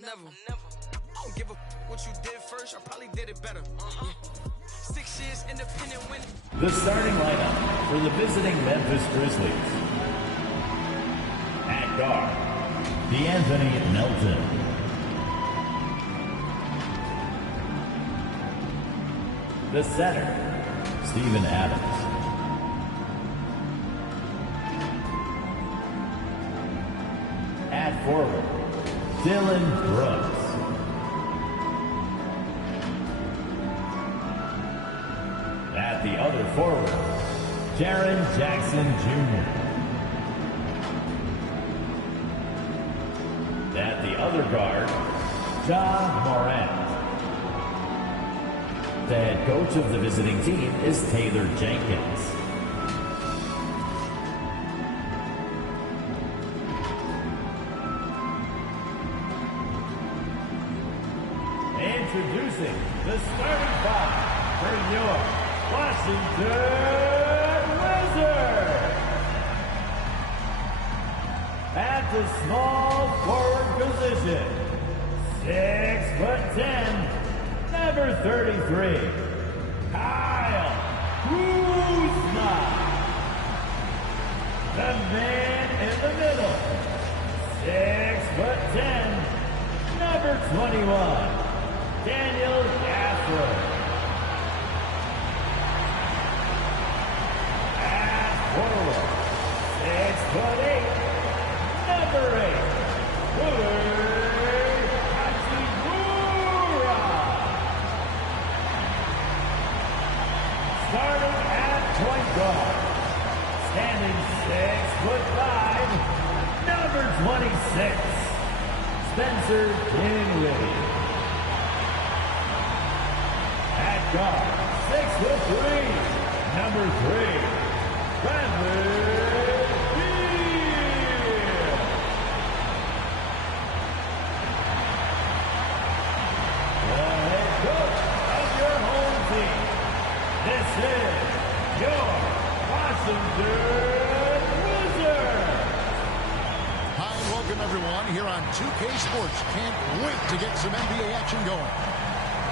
never. I don't give a what you did first, I probably did it better. 6 years independent winning. The starting lineup for the visiting Memphis Grizzlies. At guard, DeAnthony Melton. The center, Steven Adams. At forward, Dylan Brooks. At the other forward, Jaren Jackson Jr. At the other guard, Ja Morant. The head coach of the visiting team is Taylor Jenkins. Introducing the starting five for your Washington Wizards. At the small forward position, 6'10", number 33, Kyle Kuzma. The man in the middle, 6'10", number 21, Daniel Gafford. At forward, 6'8", number 8, Wooder Hachimura. Starting at point guard, standing 6'5", number 26, Spencer Dinwiddie. At guard, 6'3", number 3, Bradley Beal. The head coach of your home team. This is your Washington Wizards. Hi and welcome everyone here on 2K Sports. Can't wait to get some NBA action going.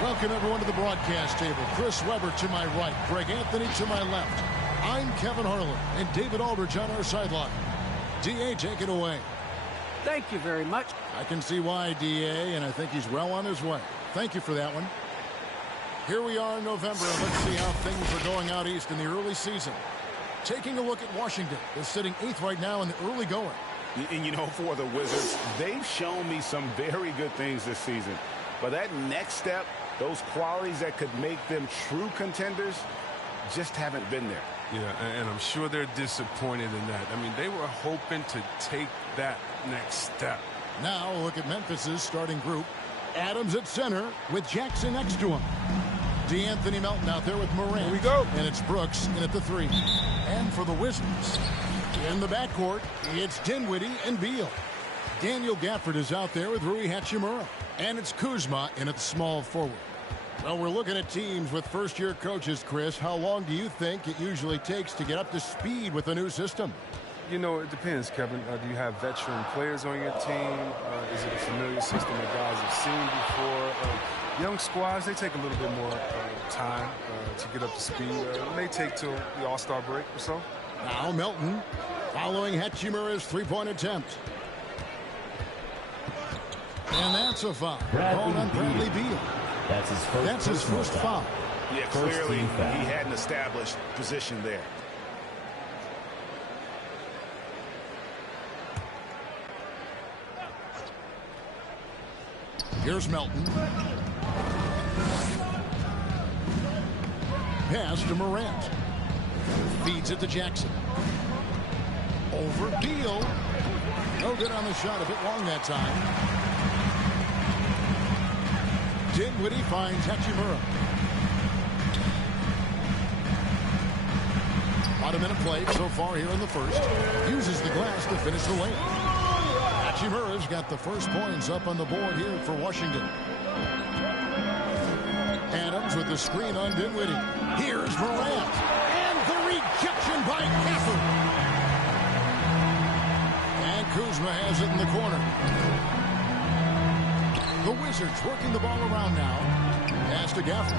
Welcome everyone to the broadcast table. Chris Webber to my right, Greg Anthony to my left. I'm Kevin Harlan and David Aldridge on our sideline. DA, take it away. Thank you very much. I can see why, DA, and I think he's well on his way. Thank you for that one. Here we are in November, and let's see how things are going out east in the early season. Taking a look at Washington. They're sitting 8th right now in the early going. And you know, for the Wizards, they've shown me some very good things this season. But that next step, those qualities that could make them true contenders, just haven't been there. Yeah, and I'm sure they're disappointed in that. I mean, they were hoping to take that next step. Now, look at Memphis's starting group. Adams at center with Jackson next to him. DeAnthony Melton out there with Morant. Here we go. And it's Brooks in at the 3. And for the Wizards, in the backcourt, it's Dinwiddie and Beal. Daniel Gafford is out there with Rui Hachimura. And it's Kuzma in at the small forward. Well, we're looking at teams with first-year coaches, Chris. How long do you think it usually takes to get up to speed with a new system? You know, it depends, Kevin. Do you have veteran players on your team? Is it a familiar system that guys have seen before? Young squads, they take a little bit more time to get up to speed. It may take till the All-Star break or so. Now Melton following Hachimura's three-point attempt. And that's a foul. Called on Bradley Beal. That's his first foul. Yeah, clearly he hadn't established position there. Here's Melton. Pass to Morant. Feeds it to Jackson. Over Beal. No good on the shot, a bit long that time. Dinwiddie finds Hachimura. About a minute played so far here in the first. Uses the glass to finish the lane. Hachimura's got the first points up on the board here for Washington. Adams with the screen on Dinwiddie. Here's Morant. And the rejection by Gafford. And Kuzma has it in the corner. The Wizards working the ball around now. Pass to Gafford.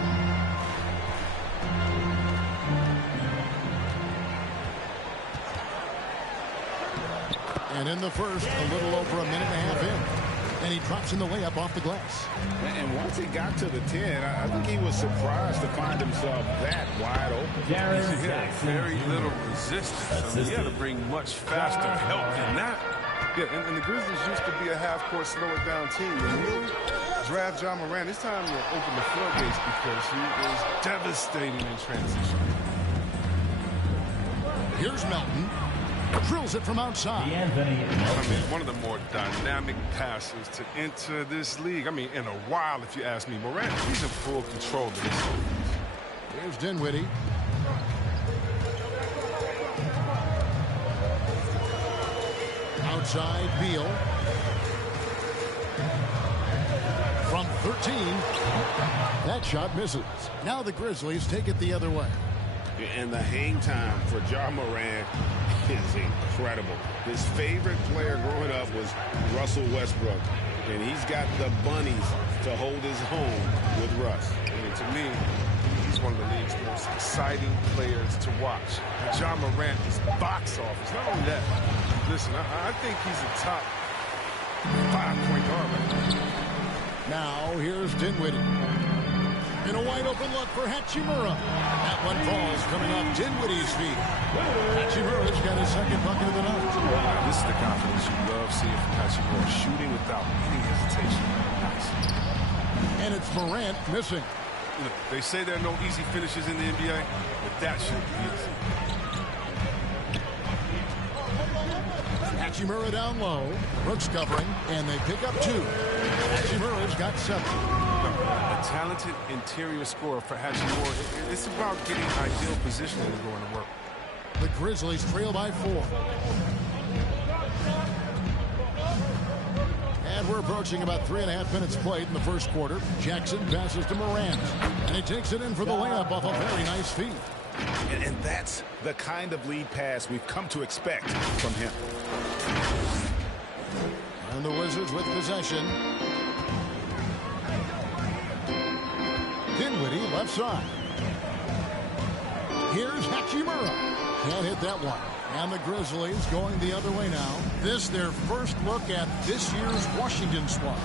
And in the first, a little over a minute and a half in. And he drops in the layup off the glass. And once he got to the 10, I think he was surprised to find himself that wide open. He had very little resistance. He had to bring much faster help than that. Yeah, and the Grizzlies used to be a half-court, slower-down team. When you draft Ja Morant, it's time to open the floodgates because he is devastating in transition. Here's Melton. Drills it from outside. One of the more dynamic passes to enter this league. In a while, if you ask me. Morant, he's in full control of this offense. Here's Dinwiddie. Outside, Beal. From 13. That shot misses. Now the Grizzlies take it the other way. And the hang time for Ja Morant is incredible. His favorite player growing up was Russell Westbrook, and he's got the bunnies to hold his home with Russ. To me, he's one of the league's most exciting players to watch. And Ja Morant is box office. Not only that, listen, I think he's a top 5-point guard. Now here's Dinwiddie. In a wide-open look for Hachimura. That one falls coming off Dinwiddie's feet. Hachimura's got his second bucket of the night. This is the confidence you love seeing from Hachimura, shooting without any hesitation. Nice. And it's Morant missing. Look, they say there are no easy finishes in the NBA, but that should be easy. Hachimura down low. Brooks covering, and they pick up 2. Hachimura's got 7. A talented interior scorer for Hachimura. It's about getting ideal positioning and going to work. The Grizzlies trail by 4. And we're approaching about 3.5 minutes played in the first quarter. Jackson passes to Morant, and he takes it in for the layup off a very nice feed. And that's the kind of lead pass we've come to expect from him. And the Wizards with possession. Dinwiddie left side. Here's Hachimura. Can't hit that one. And the Grizzlies going the other way now. This their first look at this year's Washington squad.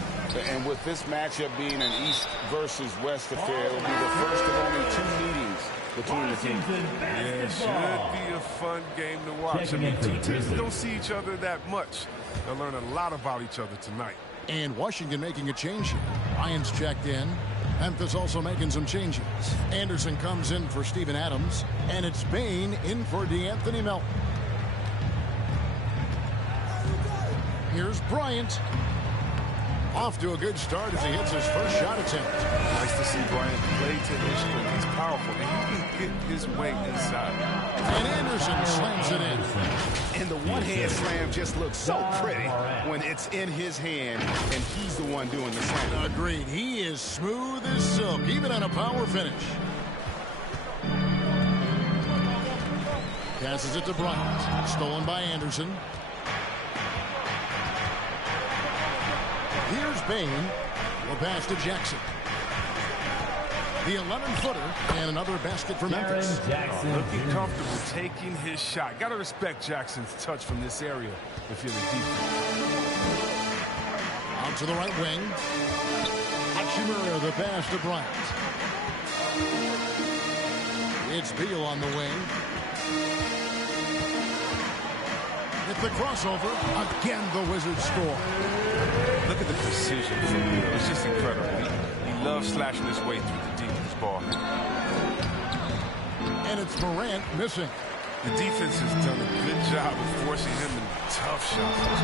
And with this matchup being an East versus West affair, it will be the first of only 2 meetings between the teams. Yeah, it should be a fun game to watch. Two teams don't see each other that much. They'll learn a lot about each other tonight. And Washington making a change here. Ryan's checked in. Memphis also making some changes. Anderson comes in for Steven Adams. And it's Bain in for DeAnthony Melton. Here's Bryant. Off to a good start as he hits his first shot attempt. Nice to see Bryant play to his strength. He's powerful, and he can get his way inside. And Anderson slams it in. And the one-hand slam just looks so pretty when it's in his hand, and he's the one doing the slam. Agreed. He is smooth as silk, even on a power finish. Passes it to Bryant. Stolen by Anderson. Here's Bain. Will pass to Jackson. The 11-footer and another basket for Memphis. Looking comfortable taking his shot. Got to respect Jackson's touch from this area if you're the defense. Out to the right wing. Hachimura the pass to Bryant. It's Beal on the wing. It's the crossover. Again, the Wizards score. Look at the precision from Beal. It's just incredible. He loves slashing his way through the defense ball. And it's Morant missing. The defense has done a good job of forcing him into tough shots.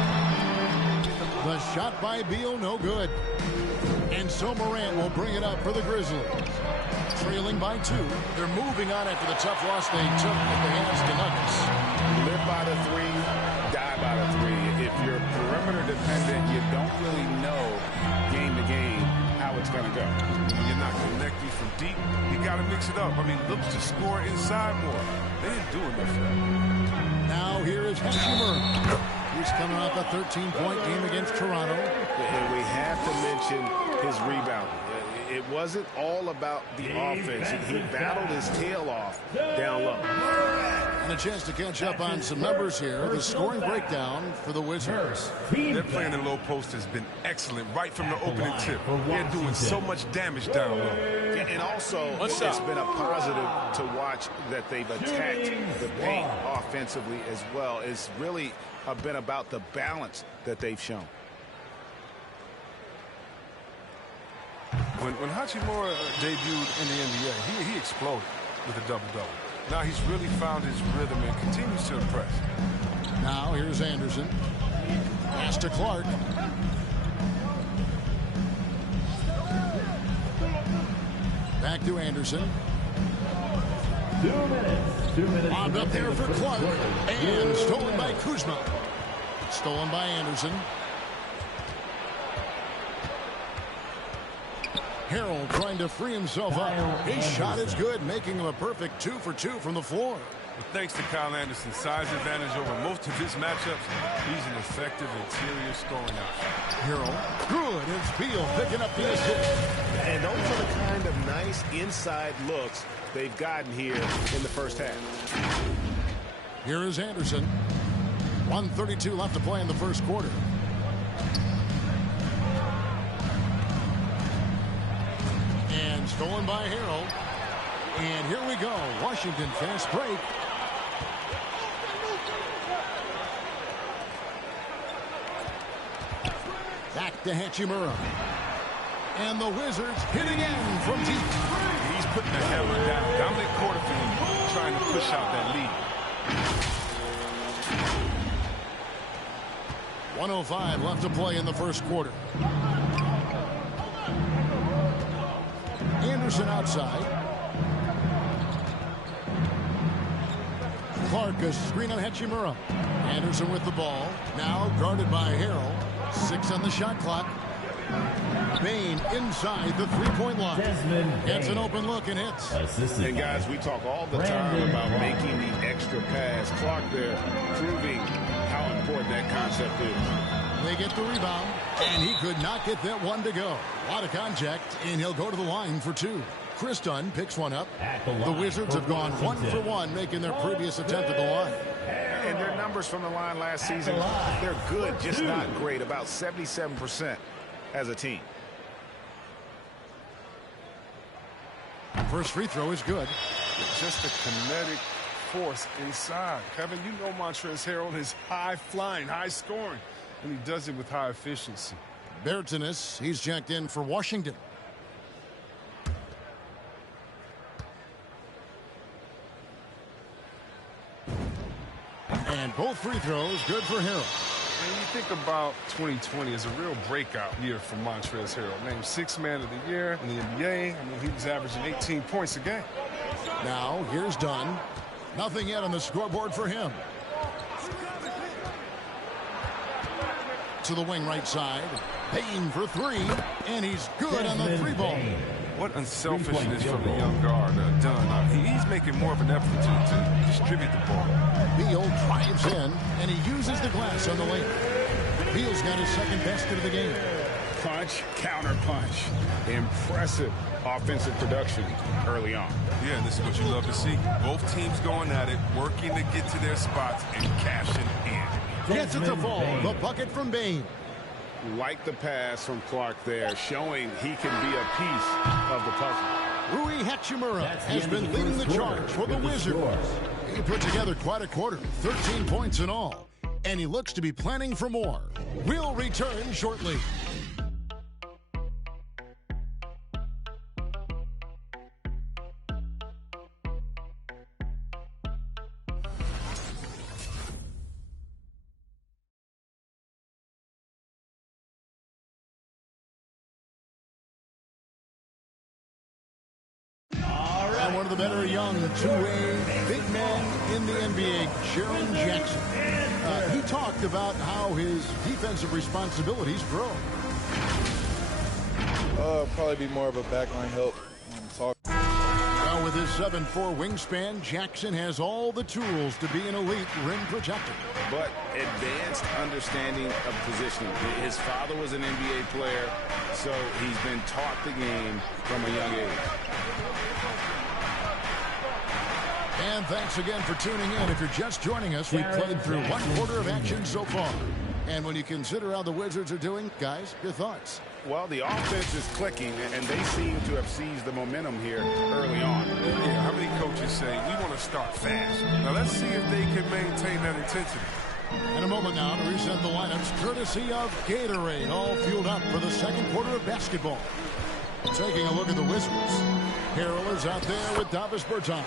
The shot by Beal, no good. And so Morant will bring it up for the Grizzlies. Trailing by 2. They're moving on after the tough loss they took at the hands of the Nuggets. Live by the 3, die by the 3. If you're perimeter dependent, you don't really know game to game how it's going to go. When you're not connecting from deep, you got to mix it up. I mean, look to score inside more. They didn't do enough of that. Now here is Hachimura. He's coming off a 13-point game against Toronto. And we have to mention his rebounding. It wasn't all about the offense. He battled his tail off down low. And a chance to catch up on some numbers here. The scoring breakdown for the Wizards. Their play in the low post has been excellent right from the opening tip. They're doing so much damage down low. And also, it's been a positive to watch that they've attacked the paint offensively as well. It's really been about the balance that they've shown. When Hachimura debuted in the NBA, he exploded with a double-double. Now he's really found his rhythm and continues to impress. Now here's Anderson. Pass to Clark. Back to Anderson. 2 minutes. 2 minutes. Bombed up there for Clark. And stolen by Kuzma. Stolen by Anderson. Harrell trying to free himself up. His shot is good, making him a perfect 2 for 2 from the floor. But thanks to Kyle Anderson's size advantage over most of his matchups, he's an effective interior scoring option. Harrell, good. It's Beal picking up the assist. And those are the kind of nice inside looks they've gotten here in the first half. Here is Anderson. 1:32 left to play in the first quarter. And stolen by Harrell. And here we go. Washington fast break. Back to Hachimura. And the Wizards hit again from deep. He's putting the hammer down. Dominant quarter for him, trying to push out that lead. 1:05 left to play in the first quarter. Anderson outside. Clark, a screen on Hachimura. Anderson with the ball. Now guarded by Harrell. 6 on the shot clock. Bain inside the three-point line. Gets an open look and hits. And guys, we talk all the time about making the extra pass. Clark there proving how important that concept is. They get the rebound, and he could not get that one to go. A lot of contact, and he'll go to the line for 2. Chris Dunn picks one up. The Wizards have gone 1 for 1, making their previous attempt at the line. And their numbers from the line last season, they're good, just not great. About 77% as a team. First free throw is good. Just a kinetic force inside. Kevin, you know Montrezl Harrell is high-flying, high-scoring, and he does it with high efficiency. Bertanis, he's checked in for Washington. And both free throws good for Harrell. And you think about 2020 as a real breakout year for Montrezl Harrell. Named 6th man of the year in the NBA. I mean, he was averaging 18 points a game. Now, here's Dunn. Nothing yet on the scoreboard for him. To the wing right side. Payne for 3. And he's good on the 3-ball. What unselfishness from the young guard, Dunn. He's making more of an effort to distribute the ball. Beal drives in, and he uses the glass on the lane. Beal's got his second basket of the game. Punch, counter punch. Impressive offensive production early on. Yeah, and this is what you love to see. Both teams going at it, working to get to their spots and cashing in. Gets it to fall. The bucket from Bain. Like the pass from Clark there, showing he can be a piece of the puzzle. Rui Hachimura has been leading the charge for the Wizards. He put together quite a quarter, 13 points in all. And he looks to be planning for more. We'll return shortly. One of the better young two-way big men in the NBA, Jaren Jackson. He talked about how his defensive responsibilities grow. Probably be more of a backline help. Well, with his 7'4" wingspan, Jackson has all the tools to be an elite rim protector. But advanced understanding of positioning. His father was an NBA player, so he's been taught the game from a young age. And thanks again for tuning in. If you're just joining us, we've played through one quarter of action so far. And when you consider how the Wizards are doing, guys, your thoughts? Well, the offense is clicking, and they seem to have seized the momentum here early on. Yeah, how many coaches say, we want to start fast? Now, let's see if they can maintain that intensity. In a moment now to reset the lineups, courtesy of Gatorade, all fueled up for the second quarter of basketball. Taking a look at the Wizards. Harrell is out there with Davis Bertans.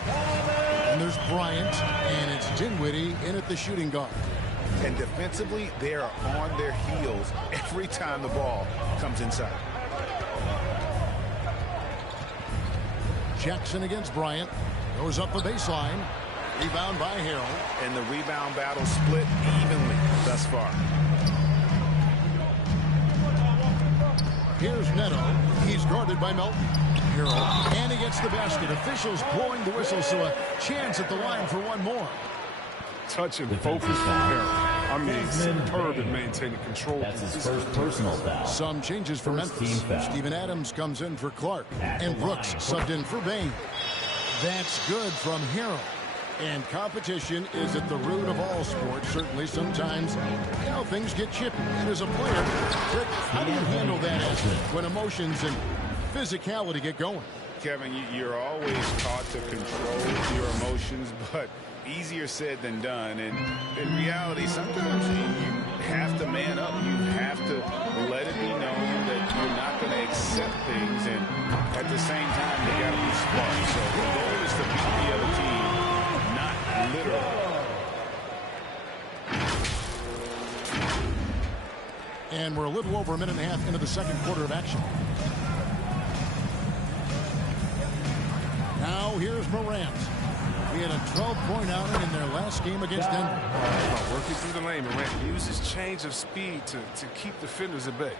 And there's Bryant, and it's Dinwiddie in at the shooting guard. And defensively, they are on their heels every time the ball comes inside. Jackson against Bryant. Goes up the baseline. Rebound by Harrell. And the rebound battle split evenly thus far. Here's Neto. He's guarded by Melton. Harrell. And he gets the basket. Officials blowing the whistle, so a chance at the line for one more. Touch and focus from Harrell. I mean, superb at maintaining control. That's his first personal foul. Some changes for Memphis. Steven Adams comes in for Clark. And Brooks subbed in for Bain. That's good from Harrell. And competition is at the root of all sports. Certainly sometimes, things get chippy. And as a player, Rick, how do you handle that when emotions and physicality get going? Kevin, you're always taught to control your emotions, but easier said than done. And in reality, sometimes you have to man up. You have to let it be known that you're not going to accept things. And at the same time, you got to be smart. So the goal is to beat the other team, not literally. And we're a little over a minute and a half into the second quarter of action. Now here's Morant. He had a 12-point outing in their last game against Denver. Working through the lane, Morant uses change of speed to keep defenders at bay.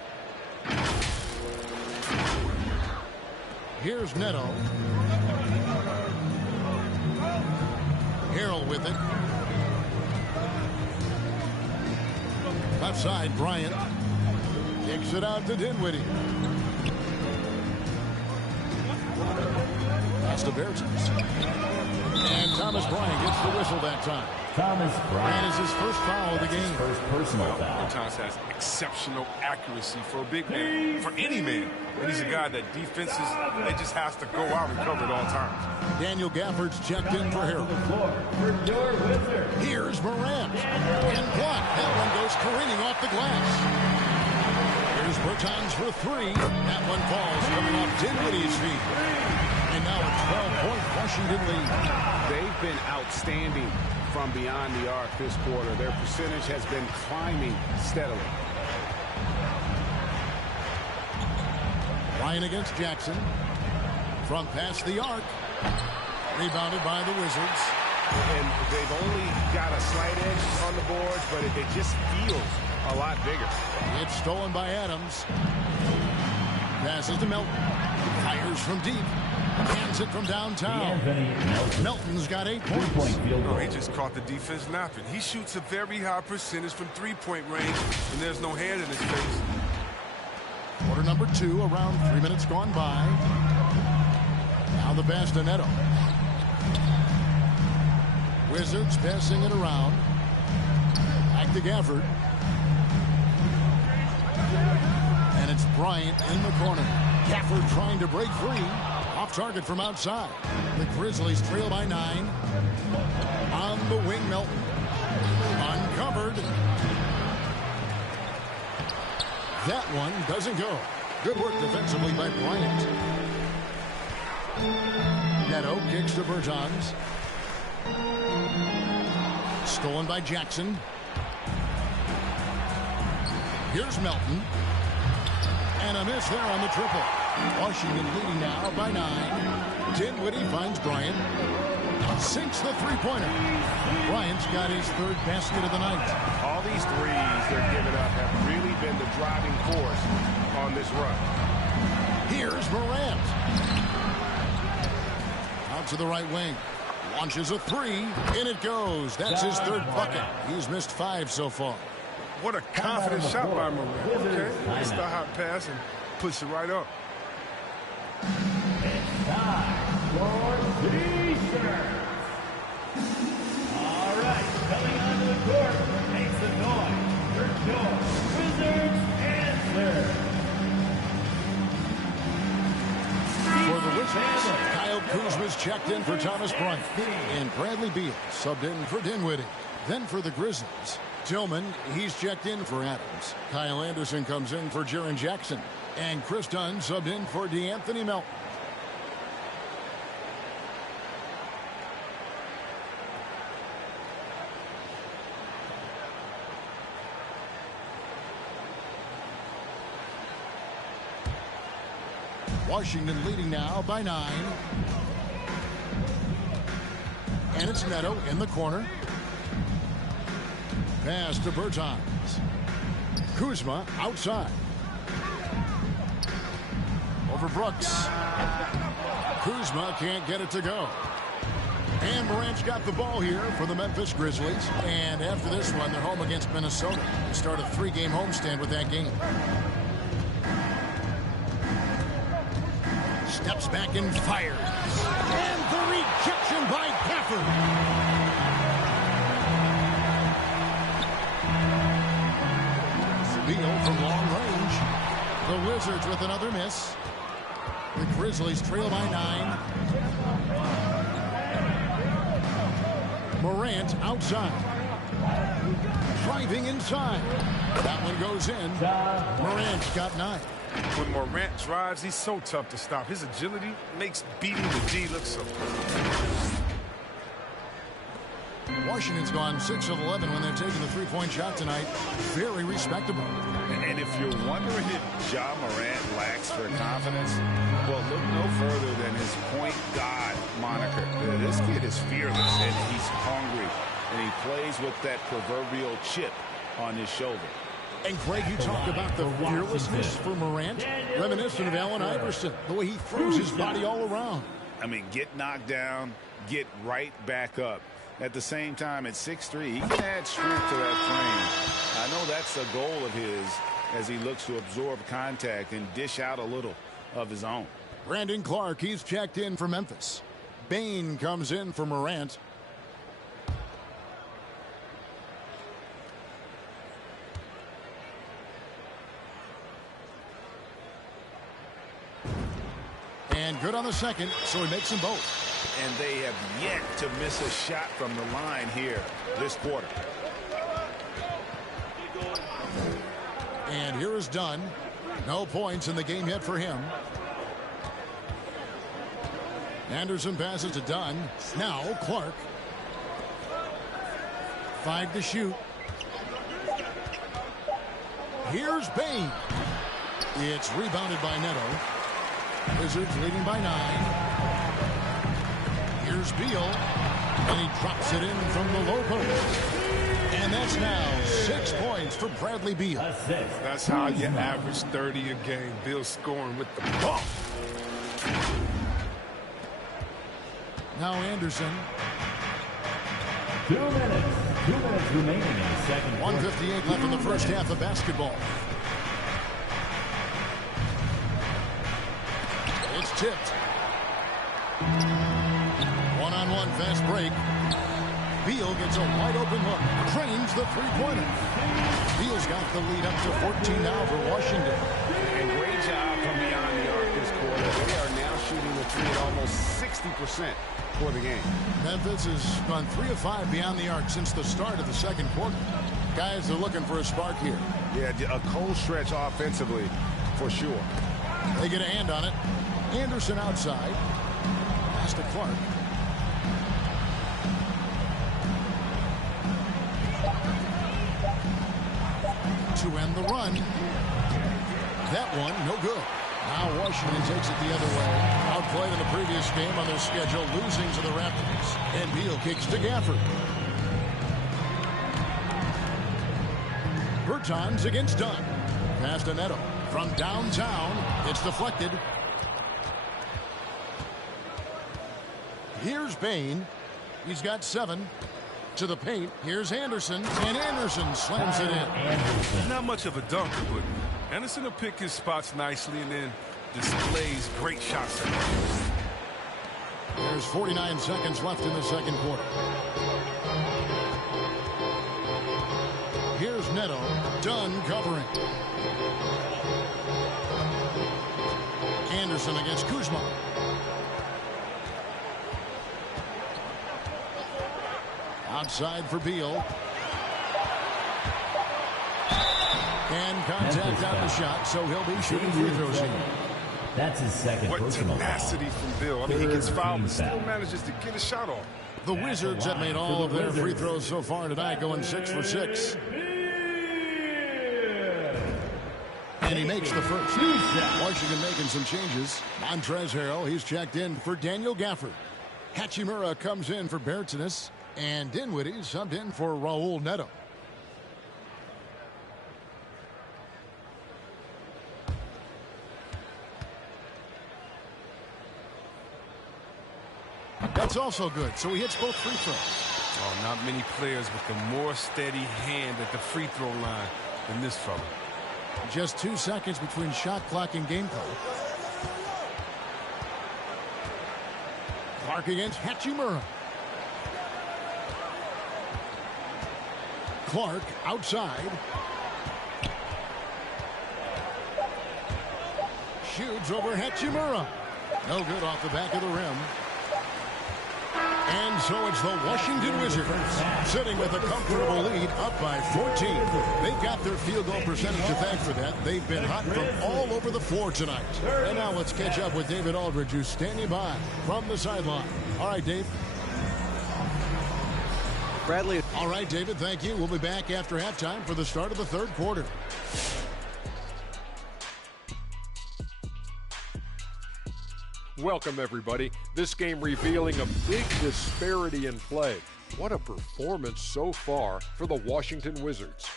Here's Neto. Harrell with it. Left side, Bryant. Kicks it out to Dinwiddie. Pass to Bertans. And Thomas Bryant gets the whistle that time. Thomas Bryant is his first foul of the game. First personal foul. Bertans has exceptional accuracy for a big man, for any man. And he's a guy that defenses, they just has to go out and cover at all times. Daniel Gafford's checked in for Harrell. Here's Morant. And blocked. That one goes careening off the glass. Here's Bertans for three. That one falls coming off Dinwiddie's feet. And now a 12-point Washington lead. They've been outstanding from beyond the arc this quarter. Their percentage has been climbing steadily. Ryan against Jackson. From past the arc. Rebounded by the Wizards. And they've only got a slight edge on the boards, but it just feels a lot bigger. It's stolen by Adams. Passes to Melton. Fires from deep. Hands it from downtown. Melton's got 8 points. No, he just caught the defense napping. He shoots a very high percentage from three-point range, and there's no hand in his face. Quarter number 2, around 3 minutes gone by. Now the pass to Neto. Wizards passing it around. Back to Gafford. And it's Bryant in the corner. Gafford trying to break free. Off target from outside. The Grizzlies trail by 9. On the wing, Melton. Uncovered. That one doesn't go. Good work defensively by Bryant. Neto kicks to Bertans. Stolen by Jackson. Here's Melton. And a miss there on the triple. Washington leading now by 9. Dinwiddie finds Bryant. Sinks the three-pointer. Bryant's got his third basket of the night. All these threes they're giving up have really been the driving force on this run. Here's Morant. to the right wing. Launches a three. In it goes. That's his third bucket. He's missed 5 so far. What a confident shot by Morant. Okay, it's the hot pass and push it right up. It's time for T-shirt. All right, coming onto the court, makes the noise. Your Wizards answer. For the Wizards, Kyle Kuzma's checked in for Thomas Bryant. And Bradley Beal subbed in for Dinwiddie. Then for the Grizzlies, Tillman, he's checked in for Adams. Kyle Anderson comes in for Jaren Jackson. And Chris Dunn subbed in for DeAnthony Melton. Washington leading now by 9. And it's Neto in the corner. Pass to Bertans. Kuzma outside. Over Brooks. Kuzma can't get it to go. And Morant's got the ball here for the Memphis Grizzlies. And after this one, they're home against Minnesota. They start a 3-game homestand with that game. Steps back and fires. And the rejection by Gafford. Beal from long range. The Wizards with another miss. The Grizzlies trail by 9. Morant outside. Driving inside. That one goes in. Morant's got 9. When Morant drives, he's so tough to stop. His agility makes beating the D look so good. Washington's gone 6 of 11 when they're taking the three-point shot tonight. Very respectable. And if you're wondering if Ja Morant lacks for confidence, well, look no further than his point guard moniker. This kid is fearless, and he's hungry, and he plays with that proverbial chip on his shoulder. And Craig, you talked about the fearlessness for Morant, reminiscent of Allen Iverson, the way he throws his body all around. I mean, get knocked down, get right back up. At the same time, at 6'3", he can add strength to that frame. I know that's a goal of his as he looks to absorb contact and dish out a little of his own. Brandon Clark, he's checked in for Memphis. Bain comes in for Morant. And good on the second, so he makes them both. And they have yet to miss a shot from the line here this quarter. And here is Dunn. No points in the game yet for him. Anderson passes to Dunn. Now Clark. 5 to shoot. Here's Bain. It's rebounded by Neto. Wizards leading by 9. Here's Beal, and he drops it in from the low post. And that's now 6 points for Bradley Beal. That's how you average 30 a game. Beal scoring with the ball. Now Anderson. 2 minutes. 2 minutes remaining in the second quarter. 1:58 left in the first half of basketball. It's tipped. One-on-one fast break. Beal gets a wide-open look. Cranes the three-pointer. Beal's got the lead up to 14 now for Washington. And great job from beyond the arc this quarter. They are now shooting the three at almost 60% for the game. Memphis has gone 3 of 5 beyond the arc since the start of the second quarter. Guys are looking for a spark here. Yeah, a cold stretch offensively for sure. They get a hand on it. Anderson outside. Pass to Clark. To end the run. That one, no good. Now Washington takes it the other way. Outplayed in the previous game on their schedule, losing to the Raptors. And Beal kicks to Gafford. Bertans against Dunn. Pass to Neto. From downtown, it's deflected. Here's Bain. He's got 7. To the paint. Here's Anderson. And Anderson slams it in. Not much of a dunker, but Anderson will pick his spots nicely and then displays great shots. There's 49 seconds left in the second quarter. Here's Neto. Dunn covering. Anderson against Kuzma. Outside for Beal. And contact on the shot, so he'll be shooting free throws here. That's his second What personal tenacity foul. from Bill. I mean, he gets fouled, but still manages to get a shot off. The Wizards have made all of their free throws so far tonight, going 6 for 6. And he makes the first. Washington making some changes. Montrezl Harrell, he's checked in for Daniel Gafford. Hachimura comes in for Bertans. And Dinwiddie subbed in for Raul Neto. That's also good, so he hits both free throws. Oh, not many players with a more steady hand at the free throw line than this fella. Just 2 seconds between shot clock and game play. Clark against Hachimura. Clark outside. Shoots over Hachimura. No good off the back of the rim. And so it's the Washington Wizards sitting with a comfortable lead up by 14. They've got their field goal percentage to thank for that. They've been hot from all over the floor tonight. And now let's catch up with David Aldridge, who's standing by from the sideline. All right, Dave. Bradley. All right, David, thank you. We'll be back after halftime for the start of the third quarter. Welcome, everybody. This game revealing a big disparity in play. What a performance so far for the Washington Wizards.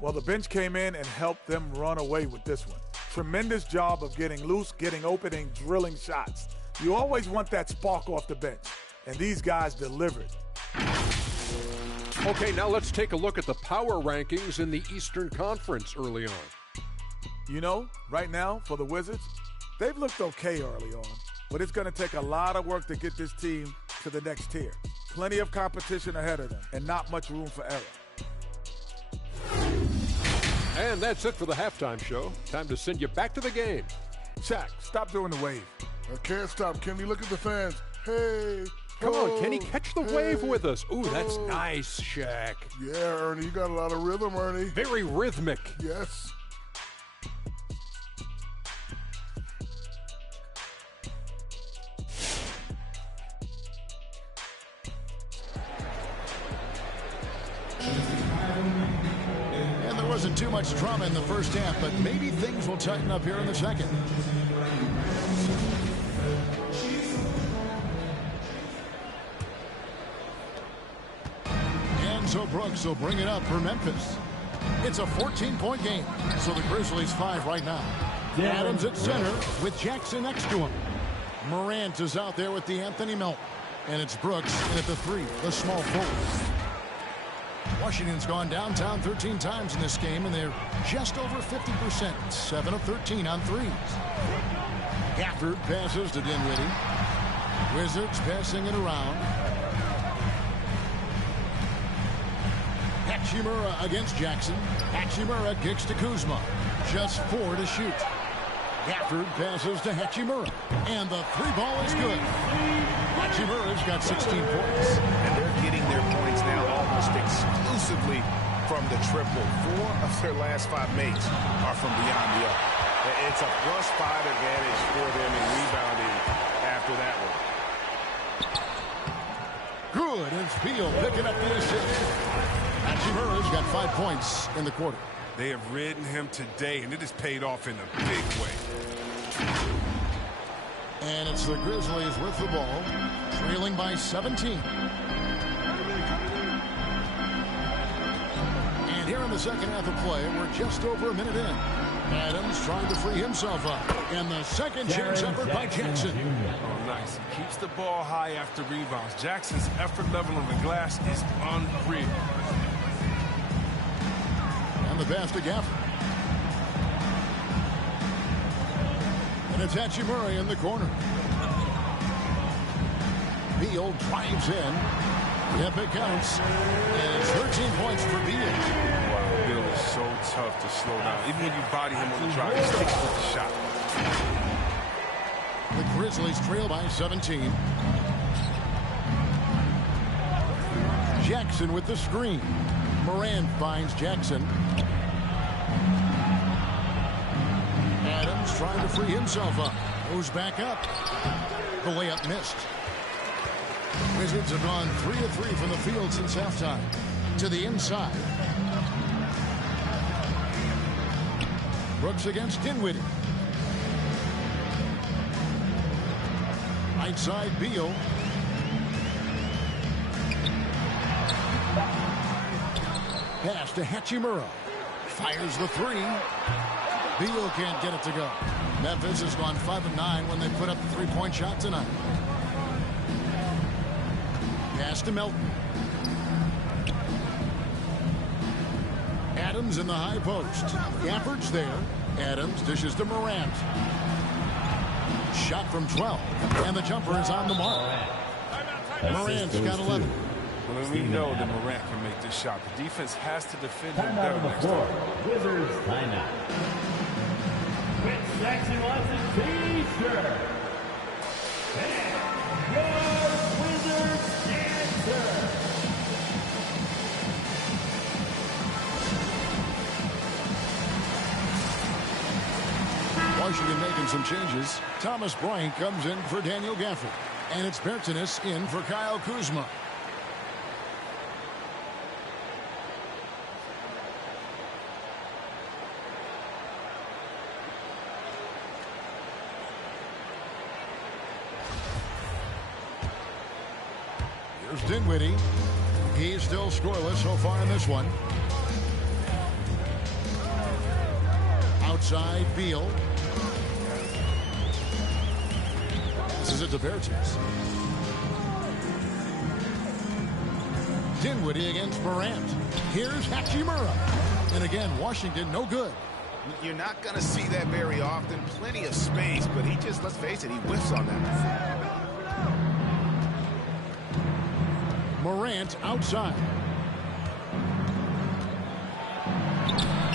Well, the bench came in and helped them run away with this one. Tremendous job of getting loose, getting open, and drilling shots. You always want that spark off the bench, and these guys delivered. Okay, now let's take a look at the power rankings in the Eastern Conference early on. You know, right now, for the Wizards, they've looked okay early on, but it's going to take a lot of work to get this team to the next tier. Plenty of competition ahead of them, and not much room for error. And that's it for the halftime show. Time to send you back to the game. Shaq, stop doing the wave. I can't stop. Kenny, look at the fans. Hey. Come on, Kenny, catch the wave with us. Ooh, that's nice, Shaq. Yeah, Ernie, you got a lot of rhythm, Ernie. Very rhythmic. Yes. And there wasn't too much drama in the first half, but maybe things will tighten up here in the second. And so Brooks will bring it up for Memphis. It's a 14-point game, so the Grizzlies 5 right now. Adams at center with Jackson next to him. Morant is out there with the Anthony Melton. And it's Brooks in at the 3, the small forward. Washington's gone downtown 13 times in this game, and they're just over 50%, 7 of 13 on threes. Gafford passes to Dinwiddie. Wizards passing it around. Hachimura against Jackson. Hachimura kicks to Kuzma. Just 4 to shoot. Gafford passes to Hachimura. And the 3 ball is good. Hachimura's got 16 points. And they're getting their points now almost exclusively from the triple. 4 of their last 5 makes are from beyond the arc. It's a +5 advantage for them in rebounding after that one. Good. It's Beal picking up the assist. Hachimura's got 5 points in the quarter. They have ridden him today, and it has paid off in a big way. And it's the Grizzlies with the ball, trailing by 17. And here in the second half of play, we're just over a minute in. Adams trying to free himself up. And the second chance effort by Jackson. Oh, nice. He keeps the ball high after rebounds. Jackson's effort level on the glass is unreal. And the pass to Gafford. And it's Hachimura in the corner. Beal drives in. Yep, it counts. And it's 13 points for Beal. Wow, Beal is so tough to slow down. Even when you body him on the drive, he sticks with the shot. The Grizzlies trail by 17. Jackson with the screen. Moran finds Jackson. Adams trying to free himself up. Goes back up. The layup missed. Wizards have gone 3 of 3 from the field since halftime. To the inside. Brooks against Dinwiddie. Right side, Beal. Pass to Hachimura. Fires the three. Beal can't get it to go. Memphis has gone 5 of 9 when they put up the three-point shot tonight. Pass to Melton. Adams in the high post. Gafford's there. Adams dishes to Morant. Shot from 12. And the jumper is on the mark. Morant's got 11. Well, we know that Morant can make this shot. The defense has to defend him better next time. Wizards timeout. Which Jackson wants a T-shirt. And your Wizards answer. Washington making some changes. Thomas Bryant comes in for Daniel Gafford. And it's Bertanis in for Kyle Kuzma. Here's Dinwiddie. He's still scoreless so far in this one. Outside, Beal. This is it to Bertans. Dinwiddie against Morant. Here's Hachimura. And again, Washington, no good. You're not going to see that very often. Plenty of space, but he just, let's face it, he whiffs on that. Morant outside.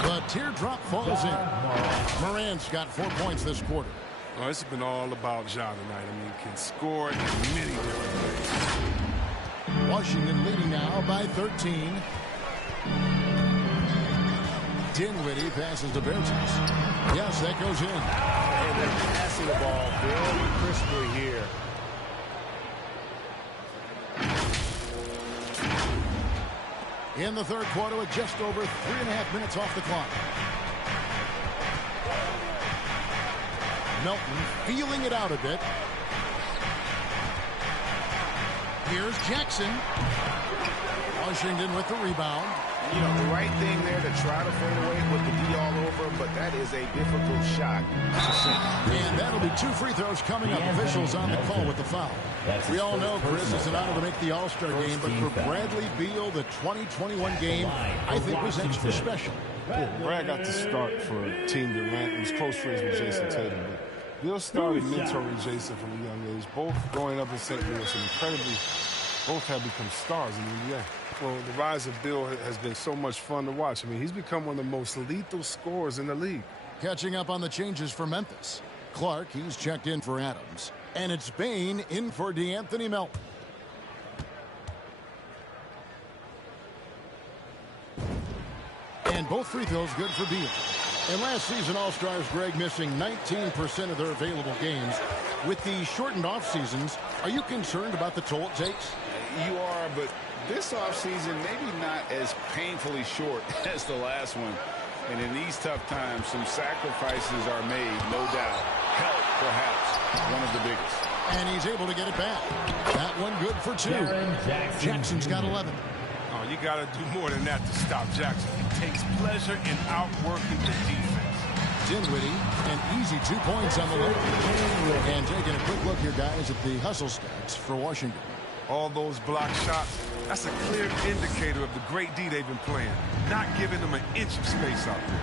The teardrop falls in. Morant's got 4 points this quarter. Well, it's been all about Ja tonight. I mean, he can score in many different ways. Washington leading now by 13. Dinwiddie passes to Bertans. Yes, that goes in. And they're passing the ball very crisply here. In the third quarter with just over 3.5 minutes off the clock. Melton feeling it out a bit. Here's Jackson. Washington with the rebound. You know, the right thing there to try to fade away with the D all over, but that is a difficult shot. And that'll be 2 free throws coming up. Officials on the call with the foul. We all know, Chris, it's an honor to make the All-Star game, but for Bradley Beal, the 2021 game, I think was extra special. Yeah, Brad got to start for Team Durant. He was close friends with Jason Tatum. But Bill started mentoring Jason from a young age, both growing up in St. Louis and incredibly, both have become stars in the NBA. Well, the rise of Bill has been so much fun to watch. I mean, he's become one of the most lethal scorers in the league. Catching up on the changes for Memphis. Clark, he's checked in for Adams. And it's Bain in for DeAnthony Melton. And both free throws good for Beal. And last season, All-Stars, Greg, missing 19% of their available games. With the shortened off-seasons, are you concerned about the toll it takes? You are, but this offseason maybe not as painfully short as the last one. And in these tough times, some sacrifices are made, no doubt. Help, perhaps, one of the biggest. And he's able to get it back. That one good for 2. Jackson's got 11. Oh, you got to do more than that to stop Jackson. He takes pleasure in outworking the defense. Dinwiddie, an easy 2 points on the way. And taking a quick look here, guys, at the hustle stats for Washington. All those block shots, that's a clear indicator of the great D they've been playing. Not giving them an inch of space out there.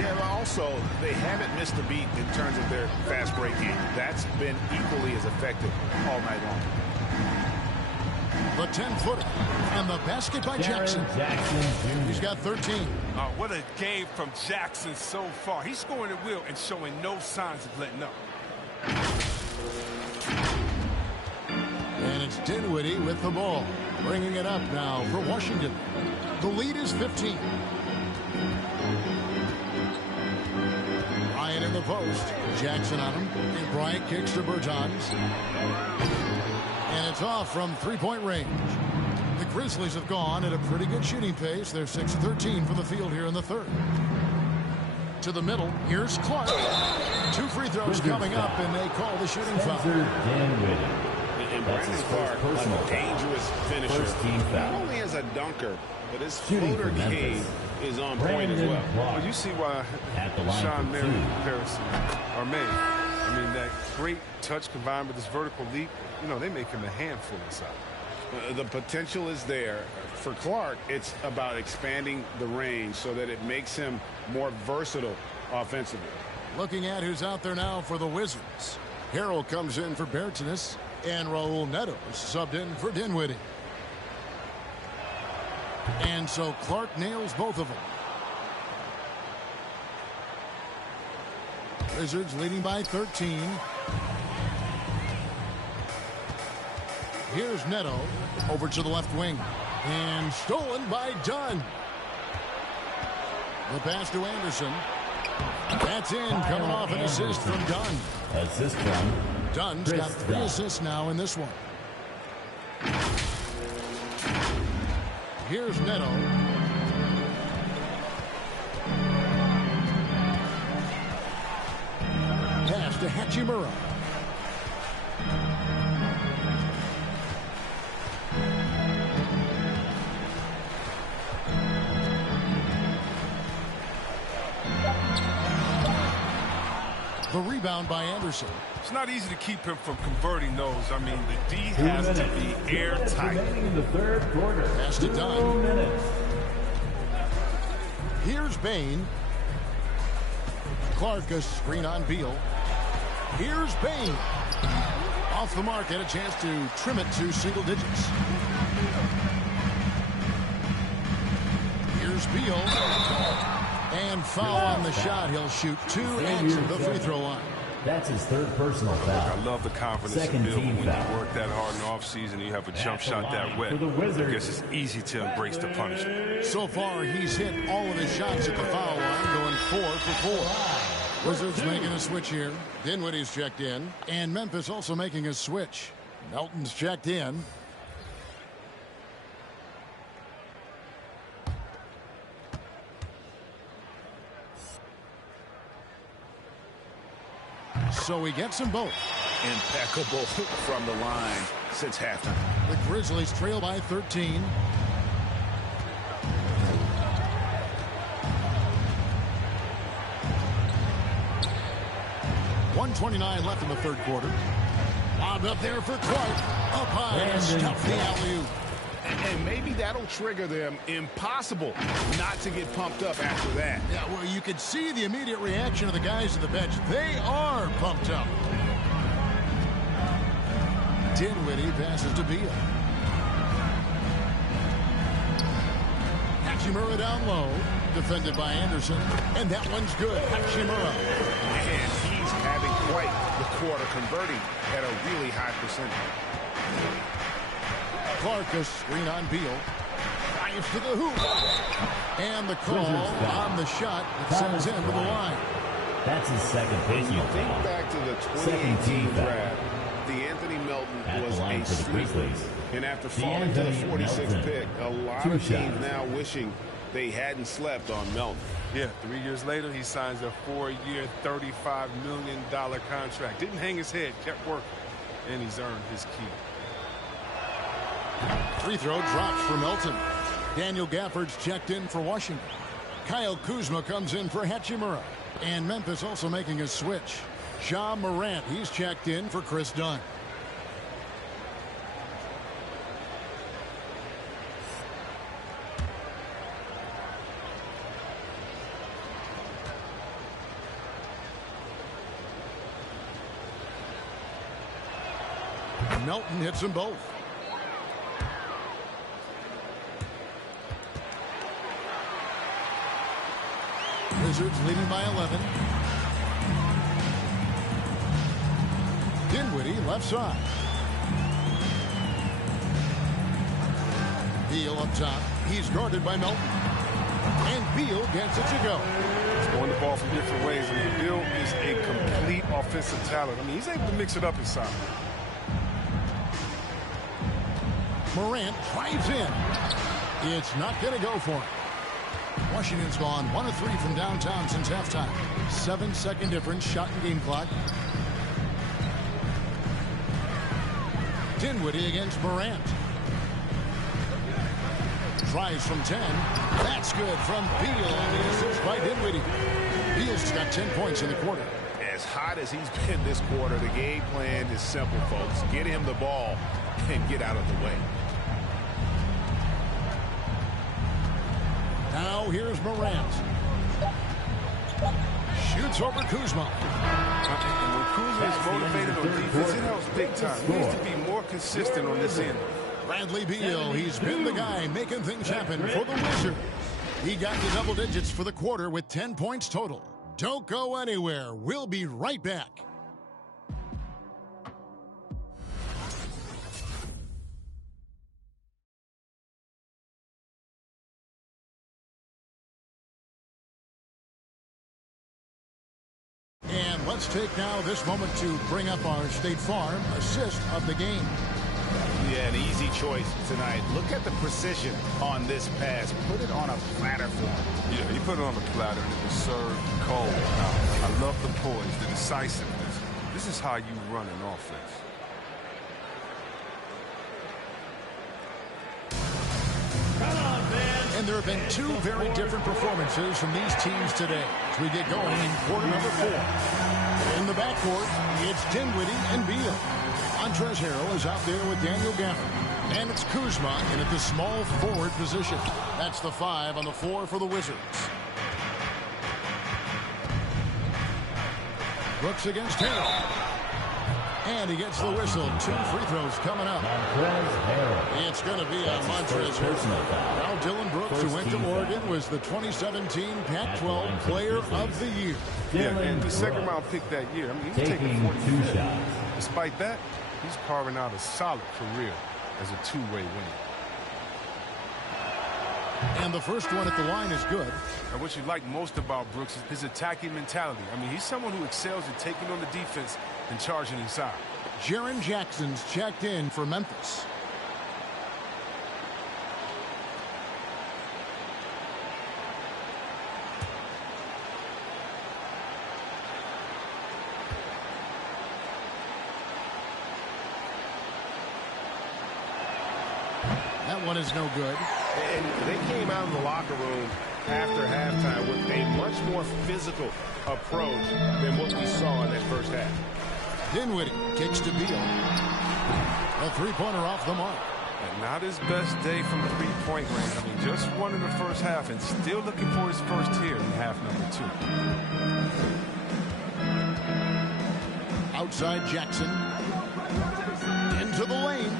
Yeah, but also, they haven't missed a beat in terms of their fast break game. That's been equally as effective all night long. The 10-footer and the basket by Jackson. He's got 13. Oh, what a game from Jackson so far. He's scoring at will and showing no signs of letting up. And it's Dinwiddie with the ball, bringing it up now for Washington. The lead is 15. Bryant in the post. Jackson on him. And Bryant kicks to Bertans. And it's off from three-point range. The Grizzlies have gone at a pretty good shooting pace. They're 6-13 from the field here in the third. To the middle. Here's Clark. 2 free throws coming up, and they call the shooting foul. And Brandon Clark, a dangerous finisher. Not only as a dunker, but his floater game is on point as well. Well, you see why Sean Mary comparison are made. I mean, that great touch combined with this vertical leap, you know, they make him a handful inside. The potential is there. For Clark, it's about expanding the range so that it makes him more versatile offensively. Looking at who's out there now for the Wizards. Harrell comes in for Bertans, and Raul Neto subbed in for Dinwiddie. And so Clark nails both of them. Wizards leading by 13. Here's Neto over to the left wing. And stolen by Dunn. The pass to Anderson. That's in, coming off an assist from Dunn. Assist from Dunn's got 3 assists now in this one. Here's Neto. Pass to Hachimura. The rebound by Anderson. It's not easy to keep him from converting those. I mean, the D has to be airtight. In the third quarter. Pass to Dunn. Here's Bain. Clark, a screen on Beal. Here's Bain. Off the mark, had a chance to trim it to single digits. Here's Beal. And foul on the shot. He'll shoot 2 and the free throw line. That's his third personal foul. I love the confidence of Bill. When you work that hard in the offseason, you have a jump shot that wet. I guess it's easy to embrace the punishment. So far, he's hit all of his shots at the foul line, going 4 for 4. Wizards making a switch here. Dinwiddie's checked in. And Memphis also making a switch. Melton's checked in. So he gets them both. Impeccable from the line since halftime. The Grizzlies trail by 13. .129 left in the third quarter. Lob up there for Clark. Up high and stuff the alley-oop. And maybe that'll trigger them. Impossible not to get pumped up after that. Yeah, well, you could see the immediate reaction of the guys on the bench. They are pumped up. Dinwiddie passes to Beal. Hachimura down low. Defended by Anderson. And that one's good. Hachimura. And he's having quite the quarter, converting at a really high percentage. Clark, a screen on Beal. Drives to the hoop. And the call on the shot that sends him to the line. That's his second personal foul. Think back to the 2018 draft. Anthony Melton was a sleeper. And after falling to the 46th pick, a lot of teams now wishing they hadn't slept on Melton. Yeah, 3 years later, he signs a 4-year, $35 million contract. Didn't hang his head, kept working. And he's earned his keep. Free throw drops for Melton. Daniel Gafford's checked in for Washington. Kyle Kuzma comes in for Hachimura. And Memphis also making a switch. Ja Morant, he's checked in for Chris Dunn. Melton hits them both. Wizards leading by 11. Dinwiddie left side. Beal up top. He's guarded by Melton. And Beal gets it to go. He's going the ball from different ways. I mean, Beal is a complete offensive talent. I mean, he's able to mix it up inside. Morant drives in. It's not going to go for him. Washington's gone 1 of 3 from downtown since halftime. 7-second difference, shot and game clock. Dinwiddie against Morant. Tries from 10. That's good from Beal. The assist by Dinwiddie. Beal's got 10 points in the quarter. As hot as he's been this quarter, the game plan is simple, folks. Get him the ball and get out of the way. Now here's Morant. Shoots over Kuzma. And when Kuzma is motivated on defense, it helps big time. He needs to be more consistent on this end. Bradley Beal, he's been the guy making things happen for the Wizards. He got to double digits for the quarter with 10 points total. Don't go anywhere. We'll be right back. And let's take now this moment to bring up our State Farm assist of the game. Yeah, an easy choice tonight. Look at the precision on this pass. Put it on a platter for him. Yeah, he put it on a platter and it was served cold. Now, I love the poise, the decisiveness. This is how you run an offense. And there have been 2 very different performances from these teams today as we get going in quarter number 4. In the backcourt, it's Dinwiddie and Beal. Montrezl Harrell is out there with Daniel Gafford. And it's Kuzma in at the small forward position. That's the 5 on the floor for the Wizards. Brooks against Harrell. And he gets the whistle. 2 free throws coming up. It's going to be on Montrezl Harrell. Now Dylan Brooks, who went to Oregon, was the 2017 Pac-12 Player of the Year. Yeah, and the second-round pick that year. I mean, he's taking 42 shots. Despite that, he's carving out a solid career as a two-way winner. And the first one at the line is good. And what you like most about Brooks is his attacking mentality. I mean, he's someone who excels at taking on the defense and charging inside. Jaren Jackson's checked in for Memphis. That one is no good. And they came out of the locker room after halftime with a much more physical approach than what we saw in that first half. Dinwiddie kicks to Beal. A three-pointer off the mark. And not his best day from three-point range. I mean, just one in the first half and still looking for his first here in half number 2. Outside Jackson. Into the lane.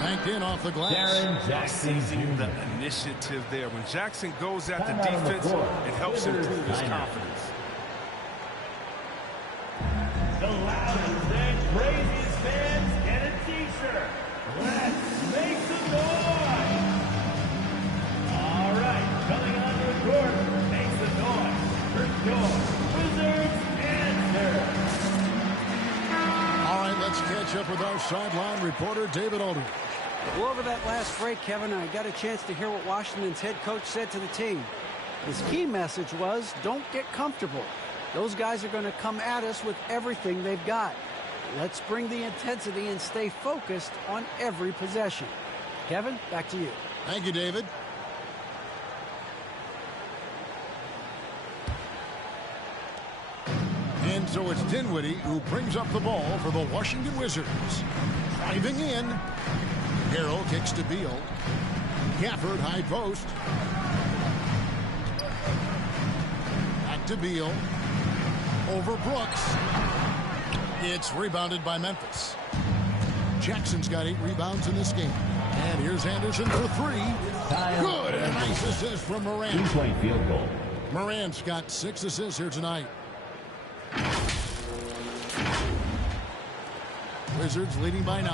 Banked in off the glass. Jaren Jackson Seizing the initiative there. When Jackson goes at the defense, it helps improve his confidence. The loudest and craziest fans get a t-shirt. Let's make some noise. All right, coming onto the court, make some noise for your Wizards answer. All right, let's catch up with our sideline reporter, David Aldridge. Well, over that last break, Kevin, I got a chance to hear what Washington's head coach said to the team. His key message was, don't get comfortable. Those guys are going to come at us with everything they've got. Let's bring the intensity and stay focused on every possession. Kevin, back to you. Thank you, David. And so it's Dinwiddie who brings up the ball for the Washington Wizards. Driving in. Harrell kicks to Beal. Gafford, high post. Back to Beal. Over Brooks. It's rebounded by Memphis. Jackson's got 8 rebounds in this game. And here's Anderson for 3. Good. And a nice assist from Morant. Two-point field goal. Morant's got 6 assists here tonight. Wizards leading by 9.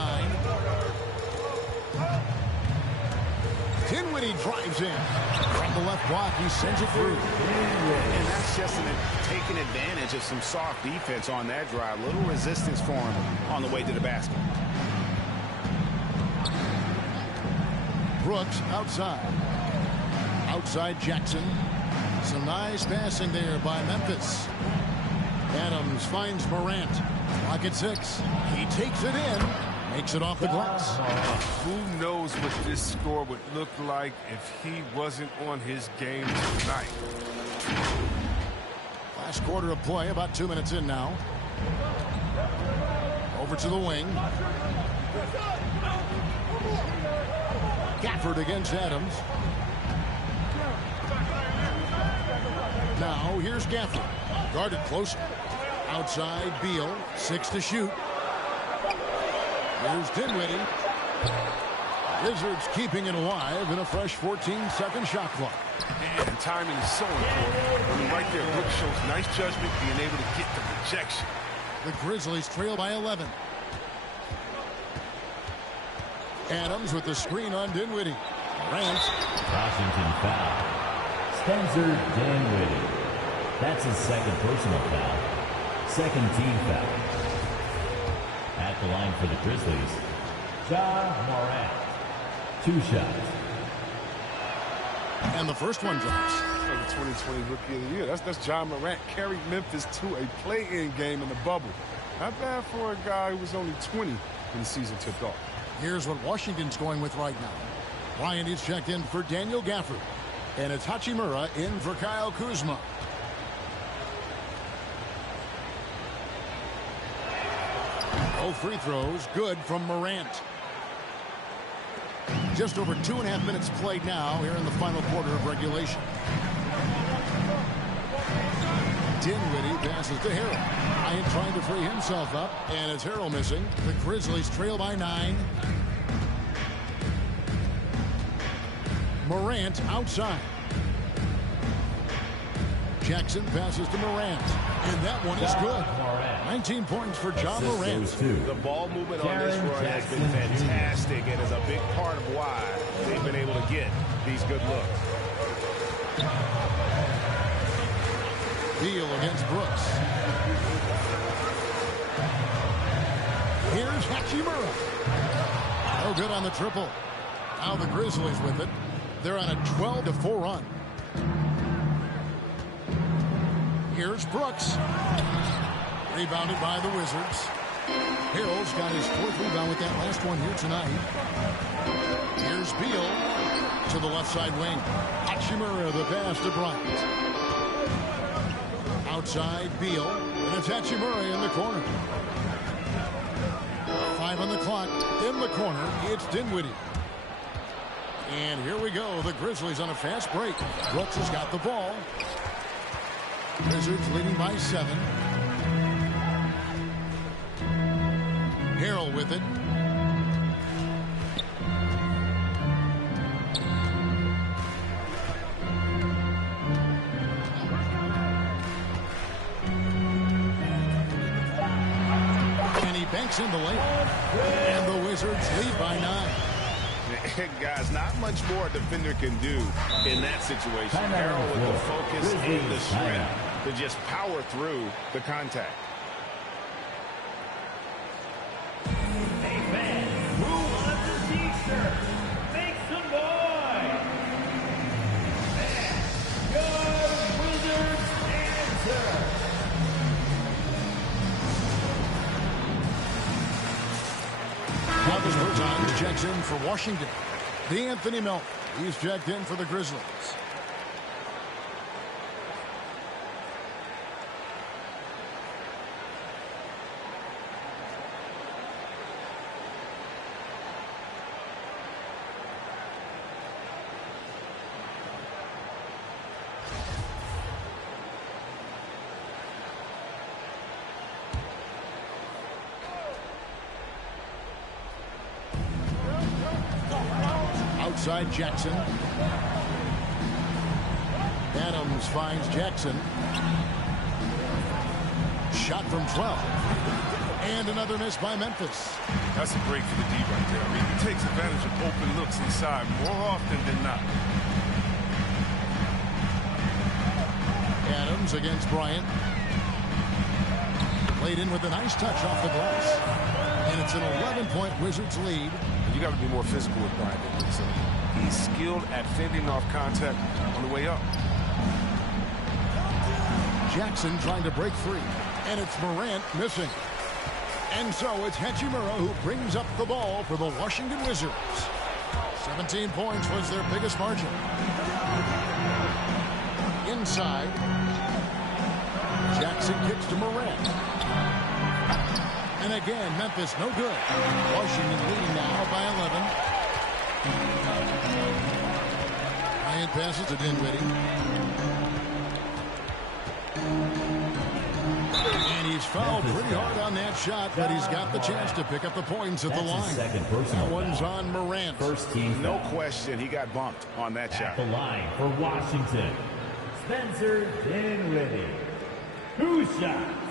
Dinwiddie drives in. From the left block, he sends it through. And that's just taking advantage of some soft defense on that drive. Little resistance for him on the way to the basket. Brooks outside. Outside Jackson. Some nice passing there by Memphis. Adams finds Morant. Clock at 6. He takes it in. Makes it off the glass. Who knows what this score would look like if he wasn't on his game tonight. Last quarter of play, about 2 minutes in now. Over to the wing. Gafford against Adams. Now here's Gafford. Guarded closer. Outside Beal. 6 to shoot. Here's Dinwiddie. Wizards keeping it alive in a fresh 14-second shot clock. And timing is so important. I mean, right there, Brooks shows nice judgment, being able to get the rejection. The Grizzlies trail by 11. Adams with the screen on Dinwiddie. Morant. Washington foul. Spencer Dinwiddie. That's his second personal foul. Second team foul. At the line for the Grizzlies, Ja Morant. 2 shots. And the first one drops. The 2020 Rookie of the Year. That's Ja Morant. Carried Memphis to a play-in game in the bubble. Not bad for a guy who was only 20 when the season tipped off. Here's what Washington's going with right now. Bryant is checked in for Daniel Gafford. And it's Hachimura in for Kyle Kuzma. Both free throws good from Morant. Just over 2.5 minutes played now here in the final quarter of regulation. Dinwiddie passes to Harrell. Bryant trying to free himself up, and it's Harrell missing. The Grizzlies trail by 9. Morant outside. Jackson passes to Morant, and that one is good. 19 points for Ja Morant. The ball movement on this run has been fantastic and is a big part of why they've been able to get these good looks. Beal against Brooks. Here's Hachimura. No good on the triple. Now the Grizzlies with it. They're on a 12-4 run. Here's Brooks. Rebounded by the Wizards. Harrell's got his 4th rebound with that last one here tonight. Here's Beal to the left side wing. Hachimura the pass to Bryant. Outside Beal. And it's Hachimura in the corner. 5 on the clock. In the corner, it's Dinwiddie. And here we go. The Grizzlies on a fast break. Brooks has got the ball. Wizards leading by 7. Harrell with it. And he banks in the layup. And the Wizards lead by 9. Guys, not much more a defender can do in that situation. Harrell with the focus and the strength to just power through the contact. Hey fans, who wants a t-shirt? Make some noise! And your Wizards answer! Marcus Bertans checks in for Washington. D'Anthony Melton, he's checked in for the Grizzlies. outside Jackson. Adams finds Jackson. Shot from 12. And another miss by Memphis. That's a break for the D right there. I mean, he takes advantage of open looks inside more often than not. Adams against Bryant. Played in with a nice touch off the glass. And it's an 11-point Wizards lead. You got to be more physical with Bryant. He's skilled at fending off contact on the way up. Jackson trying to break free. And it's Morant missing. And so it's Hachimura who brings up the ball for the Washington Wizards. 17 points was their biggest margin. Inside. Jackson kicks to Morant. And again, Memphis no good. Washington leading now by 11. Bryant passes to Dinwiddie. And he's fouled pretty hard on that shot, but he's got the chance to pick up the points at the line. That one's on Morant. First team. No question, he got bumped on that shot. At the line for Washington, Spencer Dinwiddie. 2 shots.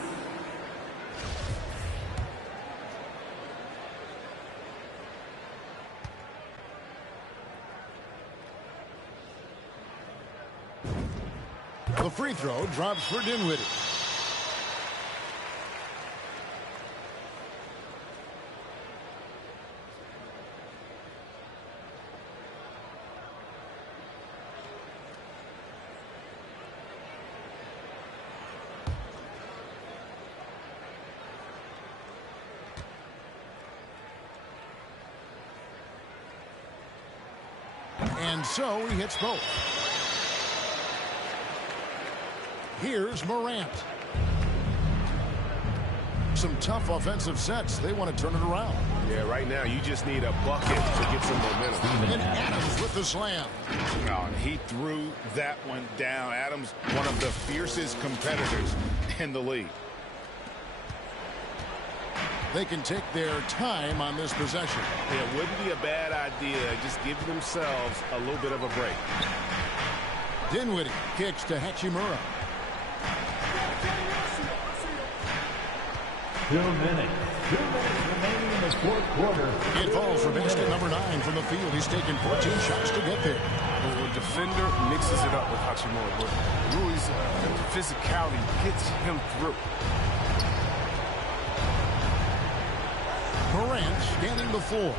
The free throw drops for Dinwiddie. And so he hits both. Here's Morant. Some tough offensive sets. They want to turn it around. Yeah, right now you just need a bucket to get some momentum. And Adams with the slam. Oh, and he threw that one down. Adams, one of the fiercest competitors in the league. They can take their time on this possession. It wouldn't be a bad idea. Just give themselves a little bit of a break. Dinwiddie kicks to Hachimura. 2 minutes. 2 minutes remaining in the fourth quarter. It falls for basket number 9 from the field. He's taken 14 shots to get there. Well, the defender mixes it up with Hachimura, but Rui's physicality gets him through. Morant scanning the floor.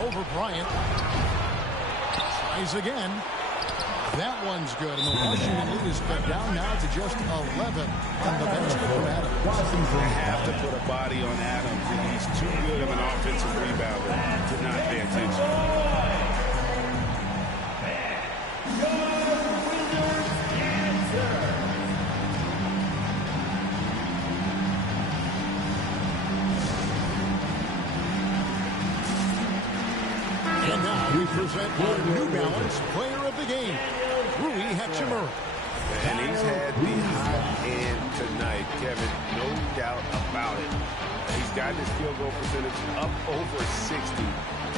Over Bryant. Tries again. That one's good, and the Washington lead is cut down now to just 11 on the basket from Adams. They have to put a body on Adams, and he's too good of an offensive rebounder to not pay attention. And now we present our New Balance Player of the Game, Rui Hachimura. And he's had the hot hand tonight, Kevin, no doubt about it. He's got his field goal percentage up over 60,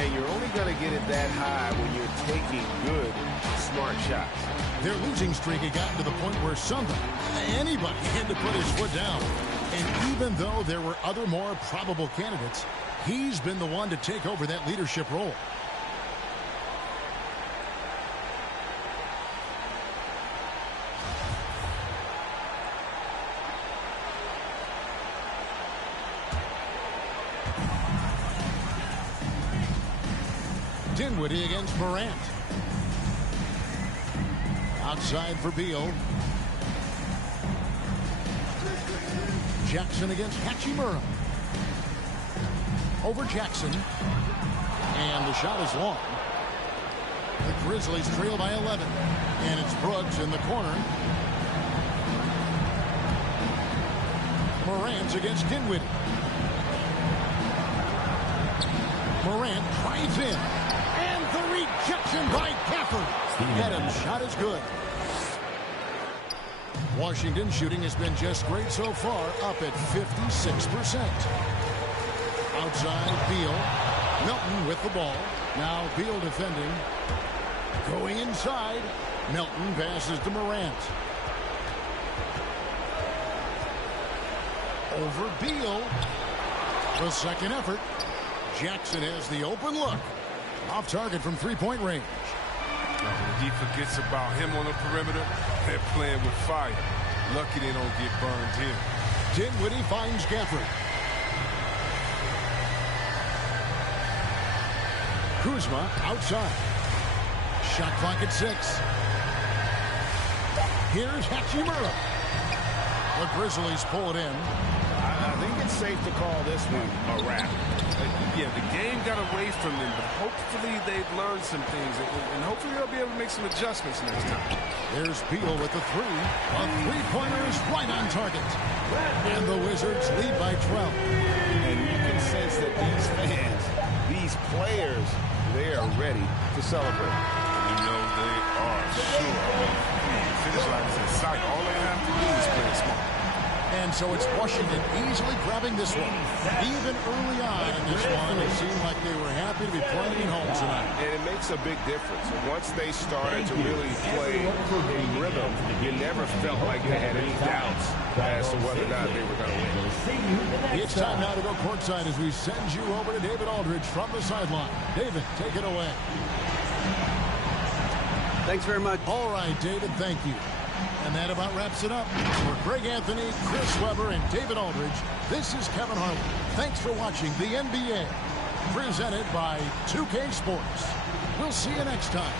and you're only going to get it that high when you're taking good, smart shots. Their losing streak had gotten to the point where anybody had to put his foot down. And even though there were other more probable candidates, he's been the one to take over that leadership role. Dinwiddie against Morant. Outside for Beal. Jackson against Hachimura. Over Jackson. And the shot is long. The Grizzlies trail by 11. And it's Brooks in the corner. Morant against Dinwiddie. Morant drives in. And the rejection by Gafford. Adams' shot is good. Washington shooting has been just great so far, up at 56%. Outside, Beal. Milton with the ball. Now Beal defending. Going inside. Melton passes to Morant. Over Beal. The second effort. Jackson has the open look. Off target from three-point range. He forgets about him on the perimeter. They're playing with fire. Lucky they don't get burned here. Dinwiddie finds Gafford. Kuzma outside. Shot clock at 6. Here's Hachimura. The Grizzlies pull it in. I think it's safe to call this one a wrap. Yeah, the game got away from them, but hopefully they've learned some things, and hopefully they'll be able to make some adjustments next time. There's Beal with the 3. A three-pointer is right on target. And the Wizards lead by 12. And you can sense that these fans, these players, they are ready to celebrate. You know they are sure. Finish line is in sight. All they have to do is play smart. And so it's Washington easily grabbing this one. Even early on in this one, it seemed like they were happy to be playing at home tonight. And it makes a big difference. Once they started to really play in rhythm, you never felt like they had any doubts as to whether or not they were going to win. It's time now to go courtside as we send you over to David Aldridge from the sideline. David, take it away. Thanks very much. All right, David, thank you. And that about wraps it up. For Greg Anthony, Chris Webber, and David Aldridge, this is Kevin Harlan. Thanks for watching the NBA, presented by 2K Sports. We'll see you next time.